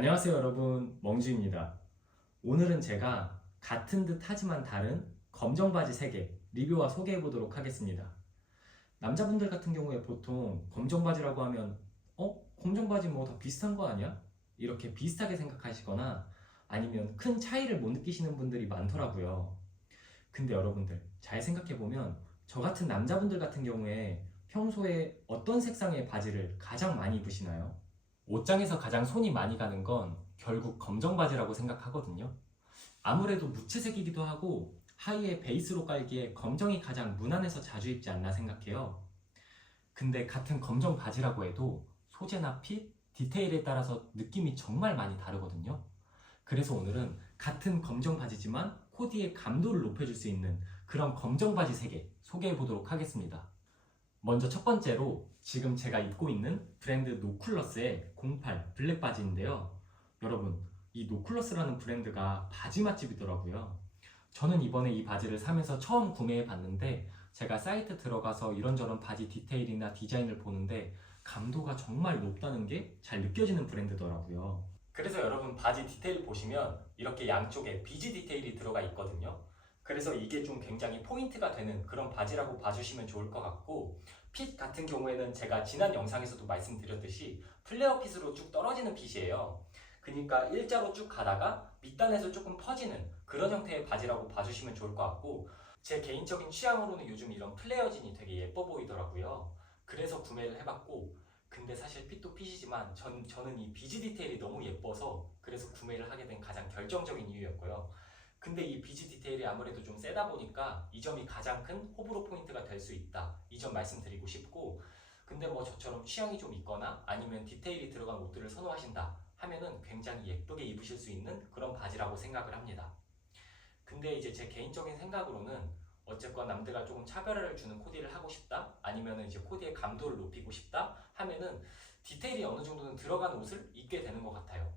안녕하세요 여러분, 멍지입니다. 오늘은 제가 같은 듯 하지만 다른 검정 바지 3개 리뷰와 소개해 보도록 하겠습니다. 남자분들 같은 경우에 보통 검정 바지라고 하면 검정 바지 뭐 다 비슷한 거 아니야? 이렇게 비슷하게 생각하시거나 아니면 큰 차이를 못 느끼시는 분들이 많더라고요. 근데 여러분들 잘 생각해 보면 저 같은 남자분들 같은 경우에 평소에 어떤 색상의 바지를 가장 많이 입으시나요? 옷장에서 가장 손이 많이 가는 건 결국 검정 바지라고 생각하거든요. 아무래도 무채색이기도 하고 하의에 베이스로 깔기에 검정이 가장 무난해서 자주 입지 않나 생각해요. 근데 같은 검정 바지라고 해도 소재나 핏, 디테일에 따라서 느낌이 정말 많이 다르거든요. 그래서 오늘은 같은 검정 바지지만 코디의 감도를 높여줄 수 있는 그런 검정 바지 3개 소개해 보도록 하겠습니다. 먼저 첫 번째로 지금 제가 입고 있는 브랜드 노쿨러스의 08 블랙 바지인데요. 여러분, 이 노쿨러스라는 브랜드가 바지 맛집이더라고요. 저는 이번에 이 바지를 사면서 처음 구매해 봤는데 제가 사이트 들어가서 이런저런 바지 디테일이나 디자인을 보는데 감도가 정말 높다는 게 잘 느껴지는 브랜드더라고요. 그래서 여러분 바지 디테일 보시면 이렇게 양쪽에 비즈 디테일이 들어가 있거든요. 그래서 이게 좀 굉장히 포인트가 되는 그런 바지라고 봐주시면 좋을 것 같고, 핏 같은 경우에는 제가 지난 영상에서도 말씀드렸듯이 플레어 핏으로 쭉 떨어지는 핏이에요. 그러니까 일자로 쭉 가다가 밑단에서 조금 퍼지는 그런 형태의 바지라고 봐주시면 좋을 것 같고, 제 개인적인 취향으로는 요즘 이런 플레어진이 되게 예뻐 보이더라고요. 그래서 구매를 해봤고, 근데 사실 핏도 핏이지만 저는 이 비즈 디테일이 너무 예뻐서 그래서 구매를 하게 된 가장 결정적인 이유였고요. 근데 이 비즈 디테일이 아무래도 좀 세다 보니까 이 점이 가장 큰 호불호 포인트가 될 수 있다. 이 점 말씀드리고 싶고, 근데 뭐 저처럼 취향이 좀 있거나 아니면 디테일이 들어간 옷들을 선호하신다 하면은 굉장히 예쁘게 입으실 수 있는 그런 바지라고 생각을 합니다. 근데 이제 제 개인적인 생각으로는 어쨌건 남들과 조금 차별화를 주는 코디를 하고 싶다, 아니면은 이제 코디의 감도를 높이고 싶다 하면은 디테일이 어느 정도는 들어간 옷을 입게 되는 것 같아요.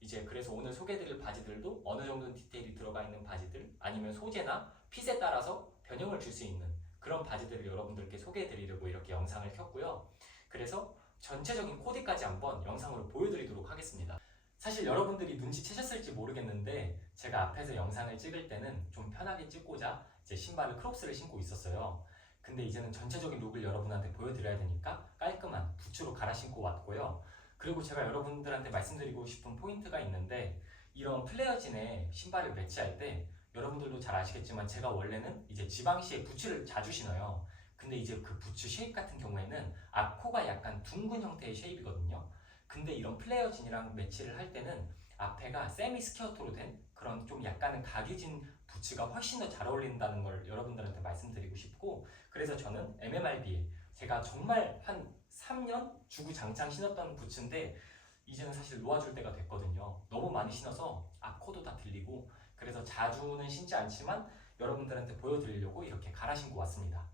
이제 그래서 오늘 소개해드릴 바지들도 어느 정도는 디테일이 들어가 있는 바지들, 아니면 소재나 핏에 따라서 변형을 줄 수 있는 그런 바지들을 여러분들께 소개해드리려고 이렇게 영상을 켰고요. 그래서 전체적인 코디까지 한번 영상으로 보여드리도록 하겠습니다. 사실 여러분들이 눈치채셨을지 모르겠는데 제가 앞에서 영상을 찍을 때는 좀 편하게 찍고자 제 신발을 크록스를 신고 있었어요. 근데 이제는 전체적인 룩을 여러분한테 보여드려야 되니까 깔끔한 부츠로 갈아 신고 왔고요. 그리고 제가 여러분들한테 말씀드리고 싶은 포인트가 있는데, 이런 플레어진에 신발을 매치할 때 여러분들도 잘 아시겠지만 제가 원래는 이제 지방시에 부츠를 자주 신어요. 근데 이제 그 부츠 쉐입 같은 경우에는 앞코가 약간 둥근 형태의 쉐입이거든요. 근데 이런 플레어진이랑 매치를 할 때는 앞에가 세미 스퀘어토로 된 그런 좀 약간은 각이진 부츠가 훨씬 더 잘 어울린다는 걸 여러분들한테 말씀드리고 싶고, 그래서 저는 MMRB에 제가 정말 한 3년 주구장창 신었던 부츠인데 이제는 사실 놓아줄 때가 됐거든요. 너무 많이 신어서 앞코도 다 들리고, 그래서 자주는 신지 않지만 여러분들한테 보여드리려고 이렇게 갈아 신고 왔습니다.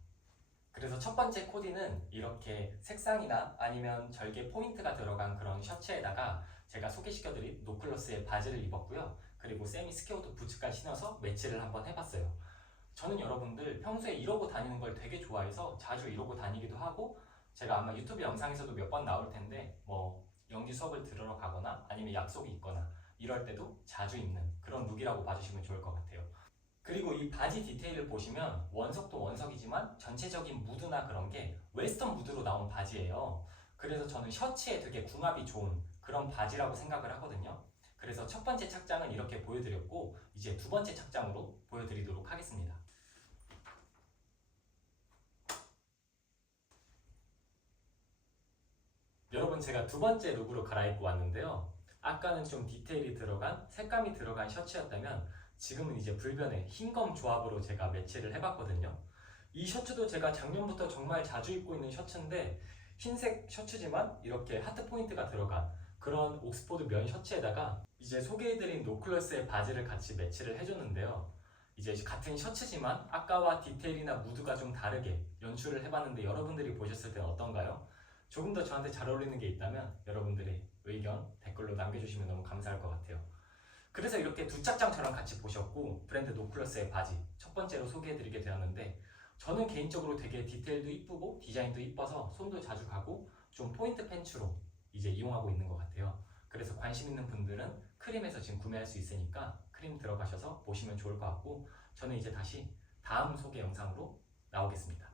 그래서 첫 번째 코디는 이렇게 색상이나 아니면 절개 포인트가 들어간 그런 셔츠에다가 제가 소개시켜드린 노클러스의 바지를 입었고요. 그리고 세미 스퀘어도 부츠까지 신어서 매치를 한번 해봤어요. 저는 여러분들 평소에 이러고 다니는 걸 되게 좋아해서 자주 이러고 다니기도 하고, 제가 아마 유튜브 영상에서도 몇 번 나올 텐데 뭐 연기 수업을 들으러 가거나 아니면 약속이 있거나 이럴 때도 자주 입는 그런 룩이라고 봐주시면 좋을 것 같아요. 그리고 이 바지 디테일을 보시면 원석도 원석이지만 전체적인 무드나 그런 게 웨스턴 무드로 나온 바지예요. 그래서 저는 셔츠에 되게 궁합이 좋은 그런 바지라고 생각을 하거든요. 그래서 첫 번째 착장은 이렇게 보여드렸고, 이제 두 번째 착장으로 보여드리도록 하겠습니다. 여러분, 제가 두 번째 룩으로 갈아입고 왔는데요. 아까는 좀 디테일이 들어간 색감이 들어간 셔츠였다면 지금은 이제 불변의 흰검 조합으로 제가 매치를 해봤거든요. 이 셔츠도 제가 작년부터 정말 자주 입고 있는 셔츠인데, 흰색 셔츠지만 이렇게 하트 포인트가 들어간 그런 옥스포드 면 셔츠에다가 이제 소개해드린 노클러스의 바지를 같이 매치를 해줬는데요. 이제 같은 셔츠지만 아까와 디테일이나 무드가 좀 다르게 연출을 해봤는데 여러분들이 보셨을 때 어떤가요? 조금 더 저한테 잘 어울리는 게 있다면 여러분들의 의견 댓글로 남겨주시면 너무 감사할 것 같아요. 그래서 이렇게 두 착장 저랑 같이 보셨고, 브랜드 노클러스의 바지 첫 번째로 소개해드리게 되었는데, 저는 개인적으로 되게 디테일도 이쁘고 디자인도 이뻐서 손도 자주 가고 좀 포인트 팬츠로 이제 이용하고 있는 것 같아요. 그래서 관심 있는 분들은 크림에서 지금 구매할 수 있으니까 크림 들어가셔서 보시면 좋을 것 같고, 저는 이제 다시 다음 소개 영상으로 나오겠습니다.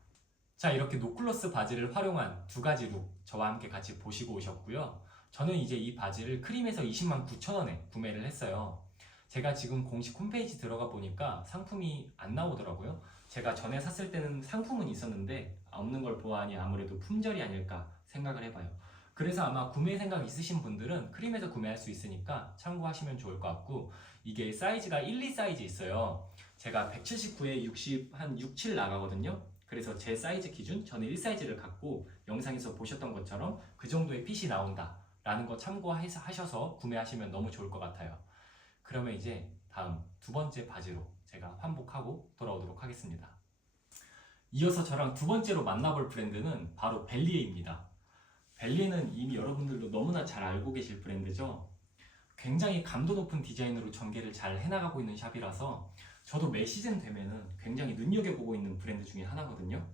자, 이렇게 노클러스 바지를 활용한 두 가지 룩 저와 함께 같이 보시고 오셨고요. 저는 이제 이 바지를 크림에서 209,000원에 구매를 했어요. 제가 지금 공식 홈페이지 들어가 보니까 상품이 안 나오더라고요. 제가 전에 샀을 때는 상품은 있었는데 없는 걸 보아하니 아무래도 품절이 아닐까 생각을 해봐요. 그래서 아마 구매 생각 있으신 분들은 크림에서 구매할 수 있으니까 참고하시면 좋을 것 같고, 이게 사이즈가 1, 2 사이즈 있어요. 제가 179에 60, 한 6, 7 나가거든요. 그래서 제 사이즈 기준, 저는 1 사이즈를 갖고 영상에서 보셨던 것처럼 그 정도의 핏이 나온다 라는 거 참고하셔서 구매하시면 너무 좋을 것 같아요. 그러면 이제 다음 두 번째 바지로 제가 환복하고 돌아오도록 하겠습니다. 이어서 저랑 두 번째로 만나볼 브랜드는 바로 벨리에입니다. 벨리에는 이미 여러분들도 너무나 잘 알고 계실 브랜드죠. 굉장히 감도 높은 디자인으로 전개를 잘 해나가고 있는 샵이라서 저도 매 시즌 되면은 굉장히 눈여겨보고 있는 브랜드 중에 하나거든요.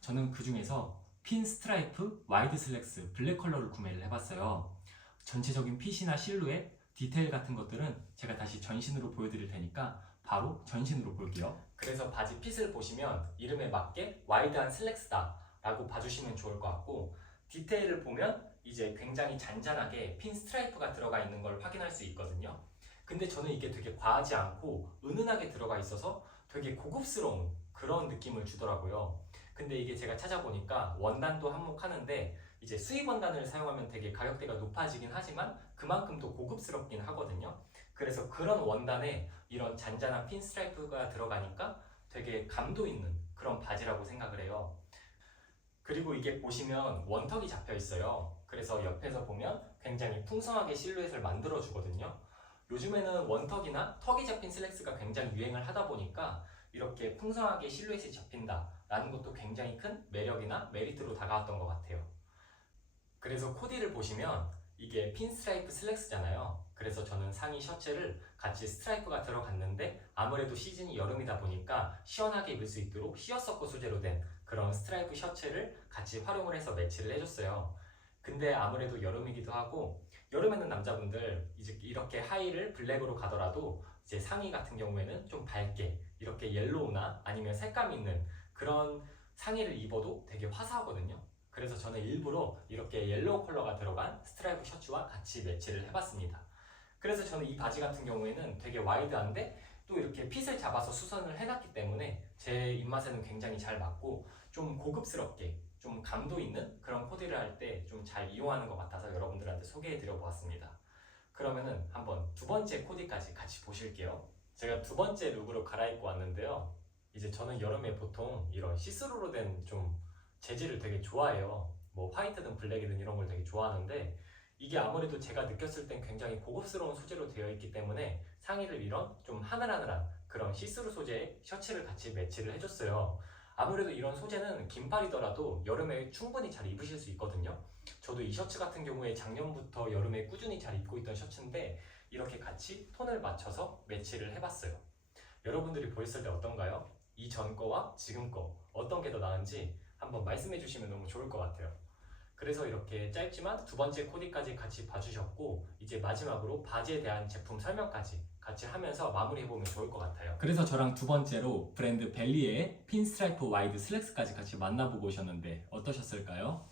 저는 그 중에서 핀 스트라이프 와이드 슬랙스 블랙 컬러를 구매를 해봤어요. 전체적인 핏이나 실루엣, 디테일 같은 것들은 제가 다시 전신으로 보여드릴 테니까 바로 전신으로 볼게요. 그래서 바지 핏을 보시면 이름에 맞게 와이드한 슬랙스다 라고 봐주시면 좋을 것 같고, 디테일을 보면 이제 굉장히 잔잔하게 핀 스트라이프가 들어가 있는 걸 확인할 수 있거든요. 근데 저는 이게 되게 과하지 않고 은은하게 들어가 있어서 되게 고급스러운 그런 느낌을 주더라고요. 근데 이게 제가 찾아보니까 원단도 한몫하는데 이제 수입 원단을 사용하면 되게 가격대가 높아지긴 하지만 그만큼 또 고급스럽긴 하거든요. 그래서 그런 원단에 이런 잔잔한 핀 스트라이프가 들어가니까 되게 감도 있는 그런 바지라고 생각을 해요. 그리고 이게 보시면 원턱이 잡혀 있어요. 그래서 옆에서 보면 굉장히 풍성하게 실루엣을 만들어 주거든요. 요즘에는 원턱이나 턱이 잡힌 슬랙스가 굉장히 유행을 하다 보니까 이렇게 풍성하게 실루엣이 잡힌다 라는 것도 굉장히 큰 매력이나 메리트로 다가왔던 것 같아요. 그래서 코디를 보시면 이게 핀 스트라이프 슬랙스잖아요. 그래서 저는 상의 셔츠를 같이 스트라이프가 들어갔는데 아무래도 시즌이 여름이다 보니까 시원하게 입을 수 있도록 시어서커 소재로 된 그런 스트라이프 셔츠를 같이 활용을 해서 매치를 해줬어요. 근데 아무래도 여름이기도 하고, 여름에는 남자분들 이제 이렇게 하의를 블랙으로 가더라도 이제 상의 같은 경우에는 좀 밝게 이렇게 옐로우나 아니면 색감 있는 그런 상의를 입어도 되게 화사하거든요. 그래서 저는 일부러 이렇게 옐로우 컬러가 들어간 스트라이프 셔츠와 같이 매치를 해봤습니다. 그래서 저는 이 바지 같은 경우에는 되게 와이드한데 또 이렇게 핏을 잡아서 수선을 해놨기 때문에 제 입맛에는 굉장히 잘 맞고, 좀 고급스럽게 좀 감도 있는 그런 코디를 할 때 좀 잘 이용하는 것 같아서 여러분들한테 소개해드려 보았습니다. 그러면은 한번 두 번째 코디까지 같이 보실게요. 제가 두 번째 룩으로 갈아입고 왔는데요. 이제 저는 여름에 보통 이런 시스루로 된 좀 재질을 되게 좋아해요. 뭐 화이트든 블랙이든 이런 걸 되게 좋아하는데, 이게 아무래도 제가 느꼈을 땐 굉장히 고급스러운 소재로 되어 있기 때문에 상의를 이런 좀 하늘하늘한 그런 시스루 소재의 셔츠를 같이 매치를 해줬어요. 아무래도 이런 소재는 긴팔이더라도 여름에 충분히 잘 입으실 수 있거든요. 저도 이 셔츠 같은 경우에 작년부터 여름에 꾸준히 잘 입고 있던 셔츠인데 이렇게 같이 톤을 맞춰서 매치를 해봤어요. 여러분들이 보셨을 때 어떤가요? 이전 거와 지금 거 어떤 게 더 나은지 한번 말씀해 주시면 너무 좋을 것 같아요. 그래서 이렇게 짧지만 두 번째 코디까지 같이 봐주셨고, 이제 마지막으로 바지에 대한 제품 설명까지 같이 하면서 마무리해보면 좋을 것 같아요. 그래서 저랑 두 번째로 브랜드 벨리의 핀 스트라이프 와이드 슬랙스까지 같이 만나보고 오셨는데 어떠셨을까요?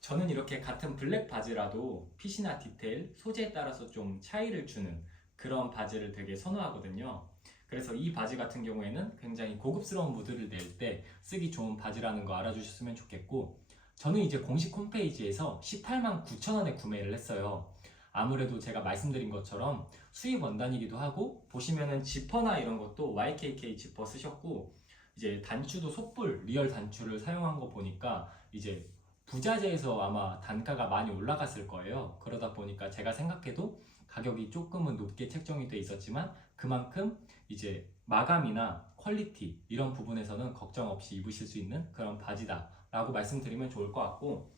저는 이렇게 같은 블랙 바지라도 핏이나 디테일, 소재에 따라서 좀 차이를 주는 그런 바지를 되게 선호하거든요. 그래서 이 바지 같은 경우에는 굉장히 고급스러운 무드를 낼 때 쓰기 좋은 바지라는 거 알아주셨으면 좋겠고, 저는 이제 공식 홈페이지에서 189,000원에 구매를 했어요. 아무래도 제가 말씀드린 것처럼 수입 원단이기도 하고, 보시면은 지퍼나 이런 것도 YKK 지퍼 쓰셨고, 이제 단추도 속불 리얼 단추를 사용한 거 보니까 이제 부자재에서 아마 단가가 많이 올라갔을 거예요. 그러다 보니까 제가 생각해도 가격이 조금은 높게 책정이 돼 있었지만 그만큼 이제 마감이나 퀄리티 이런 부분에서는 걱정 없이 입으실 수 있는 그런 바지다 라고 말씀드리면 좋을 것 같고,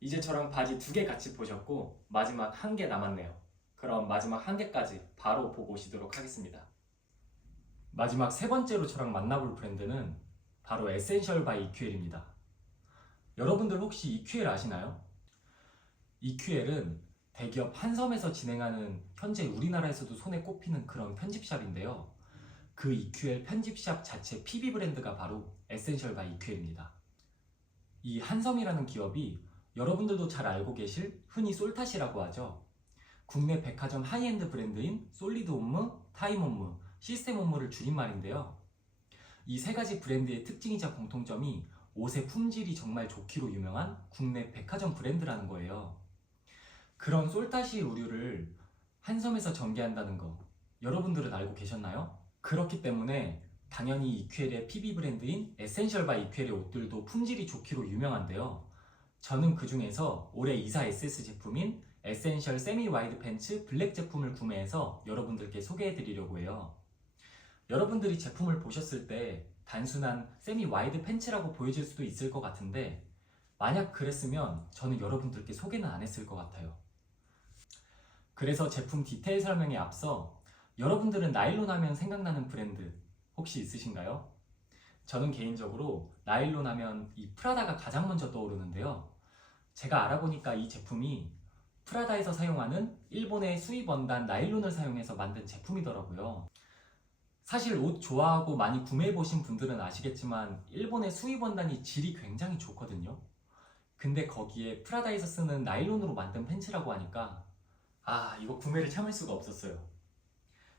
이제 저랑 바지 두 개 같이 보셨고 마지막 한 개 남았네요. 그럼 마지막 한 개까지 바로 보고 오시도록 하겠습니다. 마지막 세 번째로 저랑 만나볼 브랜드는 바로 에센셜 바이 EQL입니다. 여러분들 혹시 EQL 아시나요? EQL은 대기업 한섬에서 진행하는 현재 우리나라에서도 손에 꼽히는 그런 편집샵인데요. 그 EQL 편집샵 자체 PB 브랜드가 바로 에센셜 바이 EQL입니다. 이 한섬이라는 기업이 여러분들도 잘 알고 계실 흔히 솔탓이라고 하죠. 국내 백화점 하이엔드 브랜드인 솔리드 홈무, 타임 홈무, 시스템 홈무를 줄임말인데요. 이 세 가지 브랜드의 특징이자 공통점이 옷의 품질이 정말 좋기로 유명한 국내 백화점 브랜드라는 거예요. 그런 솔타시 우류를 한섬에서 전개한다는 거 여러분들은 알고 계셨나요? 그렇기 때문에 당연히 EQL의 PB 브랜드인 에센셜 바이 EQL의 옷들도 품질이 좋기로 유명한데요. 저는 그 중에서 올해 이사 SS 제품인 에센셜 세미 와이드 팬츠 블랙 제품을 구매해서 여러분들께 소개해 드리려고 해요. 여러분들이 제품을 보셨을 때 단순한 세미 와이드 팬츠라고 보여질 수도 있을 것 같은데 만약 그랬으면 저는 여러분들께 소개는 안 했을 것 같아요. 그래서 제품 디테일 설명에 앞서 여러분들은 나일론 하면 생각나는 브랜드 혹시 있으신가요? 저는 개인적으로 나일론 하면 이 프라다가 가장 먼저 떠오르는데요. 제가 알아보니까 이 제품이 프라다에서 사용하는 일본의 수입 원단 나일론을 사용해서 만든 제품이더라고요. 사실 옷 좋아하고 많이 구매해보신 분들은 아시겠지만 일본의 수입 원단이 질이 굉장히 좋거든요. 근데 거기에 프라다에서 쓰는 나일론으로 만든 팬츠라고 하니까 이거 구매를 참을 수가 없었어요.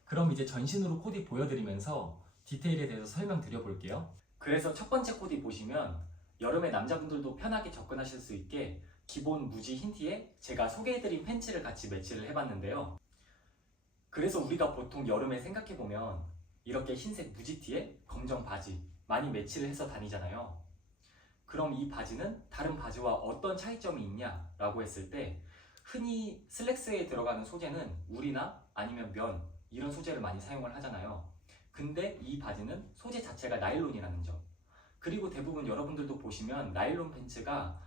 그럼 이제 전신으로 코디 보여드리면서 디테일에 대해서 설명드려 볼게요. 그래서 첫 번째 코디 보시면 여름에 남자분들도 편하게 접근하실 수 있게 기본 무지 흰 티에 제가 소개해드린 팬츠를 같이 매치를 해봤는데요. 그래서 우리가 보통 여름에 생각해보면 이렇게 흰색 무지 티에 검정 바지 많이 매치를 해서 다니잖아요. 그럼 이 바지는 다른 바지와 어떤 차이점이 있냐 라고 했을 때 흔히 슬랙스에 들어가는 소재는 울이나 아니면 면 이런 소재를 많이 사용을 하잖아요. 근데 이 바지는 소재 자체가 나일론이라는 점, 그리고 대부분 여러분들도 보시면 나일론 팬츠가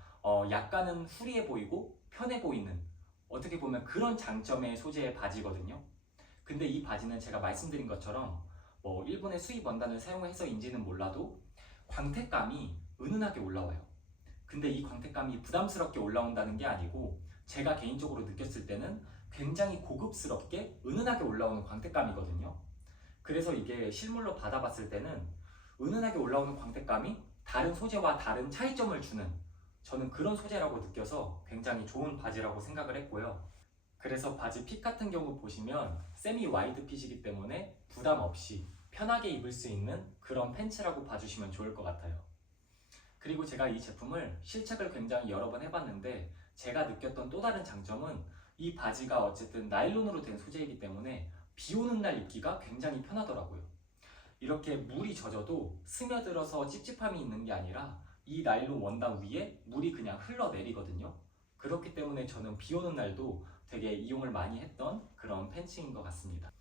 약간은 후리해 보이고 편해 보이는 어떻게 보면 그런 장점의 소재의 바지거든요. 근데 이 바지는 제가 말씀드린 것처럼 일본의 수입 원단을 사용해서인지는 몰라도 광택감이 은은하게 올라와요. 근데 이 광택감이 부담스럽게 올라온다는 게 아니고 제가 개인적으로 느꼈을 때는 굉장히 고급스럽게 은은하게 올라오는 광택감이거든요. 그래서 이게 실물로 받아봤을 때는 은은하게 올라오는 광택감이 다른 소재와 다른 차이점을 주는 저는 그런 소재라고 느껴서 굉장히 좋은 바지라고 생각을 했고요. 그래서 바지 핏 같은 경우 보시면 세미 와이드 핏이기 때문에 부담 없이 편하게 입을 수 있는 그런 팬츠라고 봐주시면 좋을 것 같아요. 그리고 제가 이 제품을 실착을 굉장히 여러 번 해봤는데 제가 느꼈던 또 다른 장점은 이 바지가 어쨌든 나일론으로 된 소재이기 때문에 비 오는 날 입기가 굉장히 편하더라고요. 이렇게 물이 젖어도 스며들어서 찝찝함이 있는 게 아니라 이 나일론 원단 위에 물이 그냥 흘러내리거든요. 그렇기 때문에 저는 비 오는 날도 되게 이용을 많이 했던 그런 팬츠인 것 같습니다.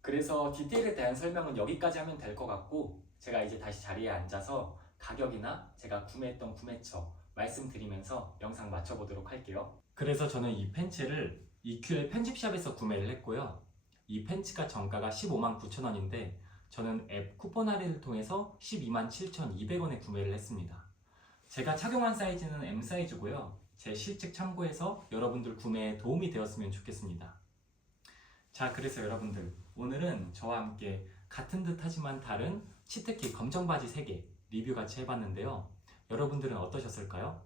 그래서 디테일에 대한 설명은 여기까지 하면 될 것 같고 제가 이제 다시 자리에 앉아서 가격이나 제가 구매했던 구매처 말씀드리면서 영상 마쳐보도록 할게요. 그래서 저는 이 팬츠를 EQL 편집샵에서 구매를 했고요. 이 팬츠가 정가가 159,000원인데 저는 앱 쿠폰 할인을 통해서 127,200원에 구매를 했습니다. 제가 착용한 사이즈는 M 사이즈고요. 제 실측 참고해서 여러분들 구매에 도움이 되었으면 좋겠습니다. 자, 그래서 여러분들 오늘은 저와 함께 같은 듯 하지만 다른 치트키 검정 바지 3개 리뷰 같이 해봤는데요. 여러분들은 어떠셨을까요?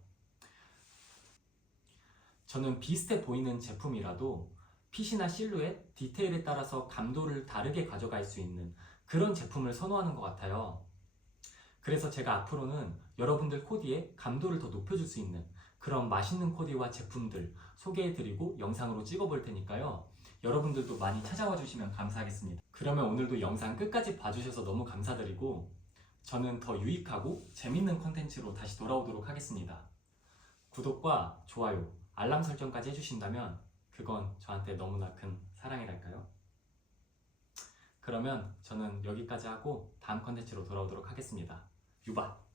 저는 비슷해 보이는 제품이라도 핏이나 실루엣, 디테일에 따라서 감도를 다르게 가져갈 수 있는 그런 제품을 선호하는 것 같아요. 그래서 제가 앞으로는 여러분들 코디에 감도를 더 높여줄 수 있는 그런 맛있는 코디와 제품들 소개해드리고 영상으로 찍어볼 테니까요. 여러분들도 많이 찾아와 주시면 감사하겠습니다. 그러면 오늘도 영상 끝까지 봐주셔서 너무 감사드리고 저는 더 유익하고 재밌는 컨텐츠로 다시 돌아오도록 하겠습니다. 구독과 좋아요, 알람 설정까지 해주신다면 그건 저한테 너무나 큰 사랑이랄까요? 그러면 저는 여기까지 하고 다음 컨텐츠로 돌아오도록 하겠습니다. 유바!